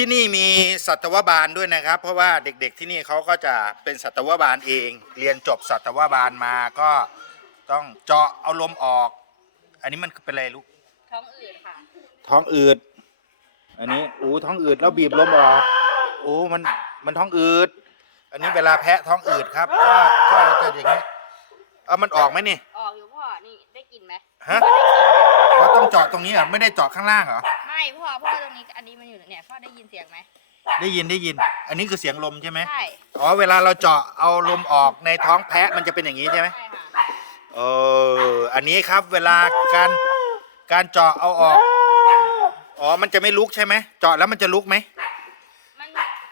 ที่นี่มีสัตวบาลด้วยนะครับ เพราะว่าเด็กๆที่นี่เขาก็จะเป็นสัตวบาลเอง เรียนจบสัตวบาลมาก็ต้องเจาะเอาลมออก อันนี้มันเป็นอะไรลูกท้องอืดค่ะ ท้องอืด อันนี้อู้ท้องอืดแล้วบีบลมออกโอ้มันมันท้องอืด อันนี้เวลาแพะท้องอืดครับ ก็ก็จะอย่างนี้เอามันออกไหมนี่ออกอยู่พ่อ นี่ได้กลินไหมฮะพ่อได้กลินไหมเราต้องเจาะตรงนี้เหรอไม่ได้เจาะข้างล่างเหรอ ไม่พ่อพ่อตรงนี้อันนี้มันอยู่เนี่ยพ่อได้ยินเสียงไหมได้ยินได้ยิน อันนี้คือเสียงลมใช่ไหมใช่อ๋อเวลาเราเจาะเอาลมออกในท้องแพะมันจะเป็นอย่างนี้ใช่ไหมใช่ค่ะเอออันนี้ครับเวลาการการเจาะเอาออกอ๋อมันจะไม่ลุกใช่ไหมเจาะแล้วมันจะลุกไหมมัน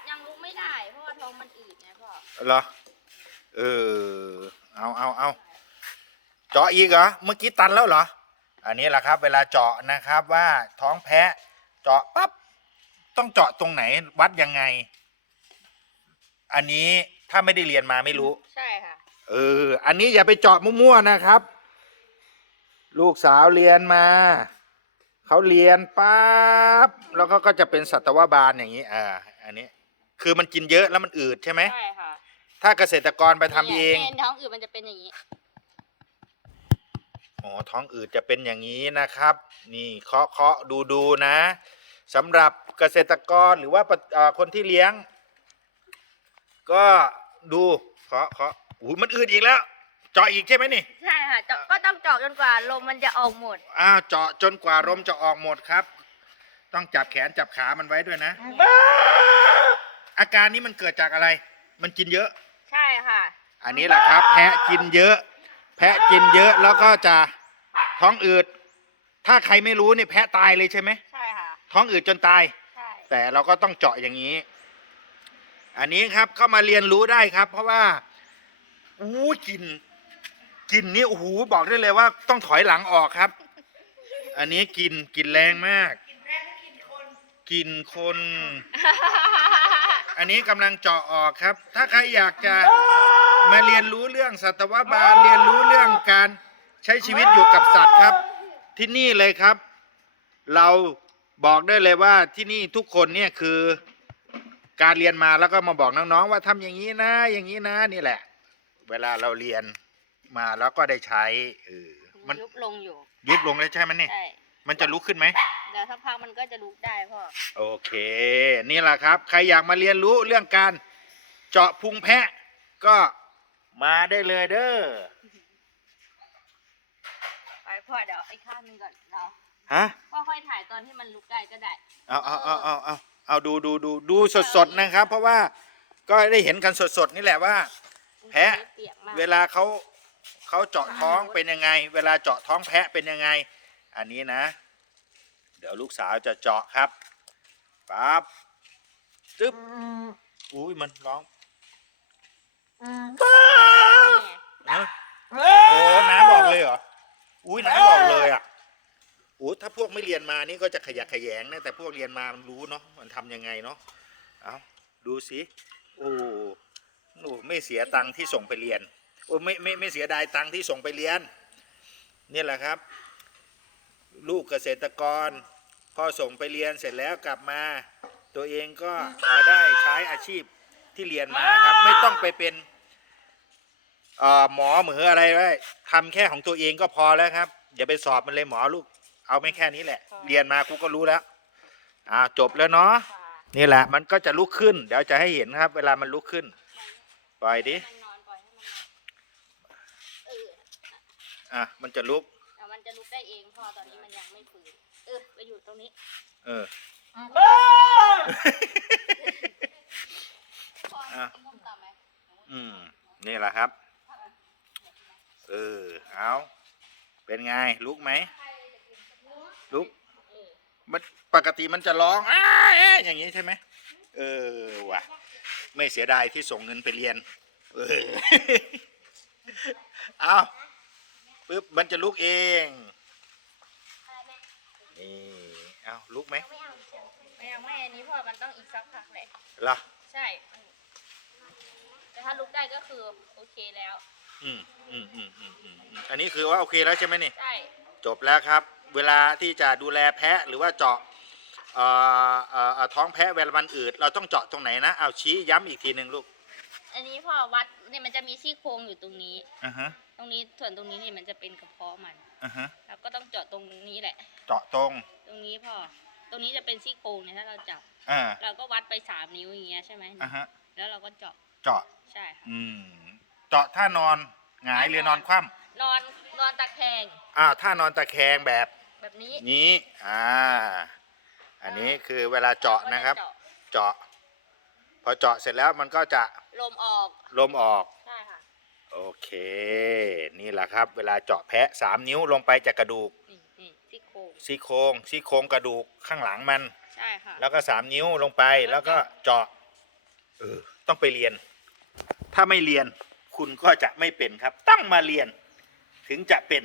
ยังลุกไม่ได้เพราะว่าท้องมันอืดไงพ่อเหรอเออเอาเอาเอาเจาะอีกเหรอเมื่อกี้ตันแล้วเหรอ อันนี้แหละครับเวลาเจาะนะครับว่าท้องแพะเจาะปั๊บต้องเจาะตรงไหนวัดยังไง อันนี้ถ้าไม่ได้เรียนมาไม่รู้ ใช่ค่ะ เออ อันนี้อย่าไปเจาะมั่วๆนะครับ ลูกสาวเรียนมา เขาเรียนปั๊บแล้วก็ก็จะเป็นสัตวบาลอย่างนี้อ่าอันนี้ คือมันกินเยอะแล้วมันอืดใช่ไหมใช่ค่ะถ้าเกษตรกรไปทำเอง นี่ยท้องอืดมันจะเป็นอย่างนี้ อ๋อท้องอืดจะเป็นอย่างนี้นะครับ นี่เคาะเคาะดูดูนะสำหรับเกษตรกรหรือว่าปะอ่าคนที่เลี้ยง ก็ดูเคาะเคาะอุ้ยมันอืดอีกแล้วเจาะอีกใช่ไหมนี่ใช่ค่ะเจาะก็ต้องเจาะจนกว่าลมมันจะออกหมดอ้าวเจาะจนกว่าลมจะออกหมดครับ ต้องจับแขนจับขามันไว้ด้วยนะ อาการนี้มันเกิดจากอะไร มันกินเยอะ ใช่ค่ะ อันนี้แหละครับ แพะกินเยอะ แพะกินเยอะแล้วก็จะท้องอืด ถ้าใครไม่รู้เนี่ยแพะตายเลยใช่ไหมใช่ค่ะ ท้องอืดจนตาย ใช่ แต่เราก็ต้องเจาะอย่างนี้ อันนี้ครับเข้ามาเรียนรู้ได้ครับ เพราะว่าอู้กลินกลินนี่โอ้โหบอกได้เลยว่าต้องถอยหลังออกครับ อันนี้กลินกลินแรงมากกลินคน อันนี้กำลังเจาะออกครับ ถ้าใครอยากจะ มาเรียนรู้เรื่องสัตวบาลเรียนรู้เรื่องการใช้ชีวิตอยู่กับสัตว์ครับ ที่นี่เลยครับ เราบอกได้เลยว่าที่นี่ทุกคนเนี่ยคือการเรียนมาแล้วก็มาบอกน้องๆว่าทำอย่างนี้นะอย่างนี้นะนี่แหละ เวลาเราเรียนมาแล้วก็ได้ใช้เออมันยุบลงอยู่ ยุบลงแล้วใช่ไหมเนี่ยใช่มันจะลุกขึ้นไหมเดี๋ยวสักพักมันก็จะลุกได้พ่อโอเค นี่แหละครับ ใครอยากมาเรียนรู้เรื่องการเจาะพุงแพะก็ มาได้เลยเด้อ ไปพ่อเดี๋ยวอีกข้างหนึงก่อนเราฮะ พ่อค่อยถ่ายตอนที่มันลุกได้ก็ได้ เอาเอาเอาเอาเอาเอาดูดูดูดูสดๆนะครับ เพราะว่าก็ได้เห็นกันสดๆนี่แหละว่า แพะ เปียกมากเวลาเขาเขาเจาะท้องเป็นยังไง เวลาเจาะท้องแพะเป็นยังไง อันนี้นะ เดี๋ยวลูกสาวจะเจาะครับปั๊บจึ๊บอุ้ยมันร้อง นี่ไงเนะโอ้น้ำบอกเลยเหรอ อุ้ยน้ำบอกเลยอะโอ้ถ้าพวกไม่เรียนมานี่ก็จะขยักขยแงนะแต่พวกเรียนมามันรู้เนาะมันทำยังไงเนาะเอาดูสิโอ้โอ้ไม่เสียตังค์ที่ส่งไปเรียนโอ้ไม่ไม่ไม่เสียดายตังค์ที่ส่งไปเรียนนี่แหละครับ ลูกเกษตรกร พอส่งไปเรียนเสร็จแล้วกลับมา ตัวเองก็มาได้ใช้อาชีพ ที่เรียนมาครับ ไม่ต้องไปเป็นเอ่อหมอเหมืออะไรไว้ทำแค่ของตัวเองก็พอแล้วครับอย่าไปสอบมันเลยหมอลูก เอาไม่แค่นี้แหละเรียนมากูก็รู้แล้วอ่าจบแล้วเนาะค่ะนี่แหละ มันก็จะลุกขึ้น เดี๋ยวจะให้เห็นครับ เวลามันลุกขึ้น ปล่อยดิมันนอนปล่อยให้มันนอนเอออะมันจะลุก แต่มันจะลุกได้เองพ่อตอนนี้มันยังไม่ฟื้นเออไปอยู่ตรงนี้ เออพ่อ อะ กินส้มตำไหม อืม นี่แหละครับ เออ เอา เป็นไง ลุกไหม ลุก มันปกติมันจะร้องอ้าอย่างนี้ใช่ไหม เออว่ะ ไม่เสียดายที่ส่งเงินไปเรียน เออ เอาปึ๊บ มันจะลุกเอง นี่ เอาลุกไหมไม่ยังไม่อันนี้พ่อมันต้องอีกสักพักแหละล่ะใช่ แต่ถ้าลุกได้ก็คือโอเคแล้ว อืมอืมอืมอืมอืมอืมอันนี้คือว่าโอเคแล้วใช่ไหมนี่ ใช่ จบแล้วครับ เวลาที่จะดูแลแพะหรือว่าเจาะเอ่อเอ่อเอ่อท้องแพะเวลามันอืดเราต้องเจาะตรงไหนนะเอาชี้ย้ำอีกทีหนึ่งลูกอันนี้พอวัดเนี่ยมันจะมีซี่โครงอยู่ตรงนี้ อ่าฮะตรงนี้ส่วนตรงนี้นี่มันจะเป็นกระเพาะมัน อ่าฮะเราก็ต้องเจาะตรงนี้แหละ เจาะตรงตรงนี้พอ ตรงนี้จะเป็นซี่โครงเนี่ยถ้าเราจับ อ่าเราก็วัดไปสามนิ้วอย่างเงี้ยใช่ไหมอ่าฮะ แล้วเราก็เจาะ เจาะ ใช่ค่ะอืม เจาะท่านอนหงายหรือนอนคว่นอนนอนตะแคงำอ้าวท่านอนตะแคงแบบแบบนี้นี้อ่า อันนี้คือเวลาเจาะนะครับ ก็จเจาะ พอเจาะเสร็จแล้วมันก็จะลมออกลมออก ใช่ค่ะโอเค นี่แหละครับ เวลาเจาะแพะสามนิ้วลงไปจากกระดูกนี่นี่ซี่โครงซี่โครงซี่โครงกระดูกข้างหลังมัน ใช่ค่ะ แล้วก็สามนิ้วลงไปแล้วก็เจาะเออต้องไปเรียน ถ้าไม่เรียนคุณก็จะไม่เป็นครับ ต้องมาเรียนถึงจะเป็น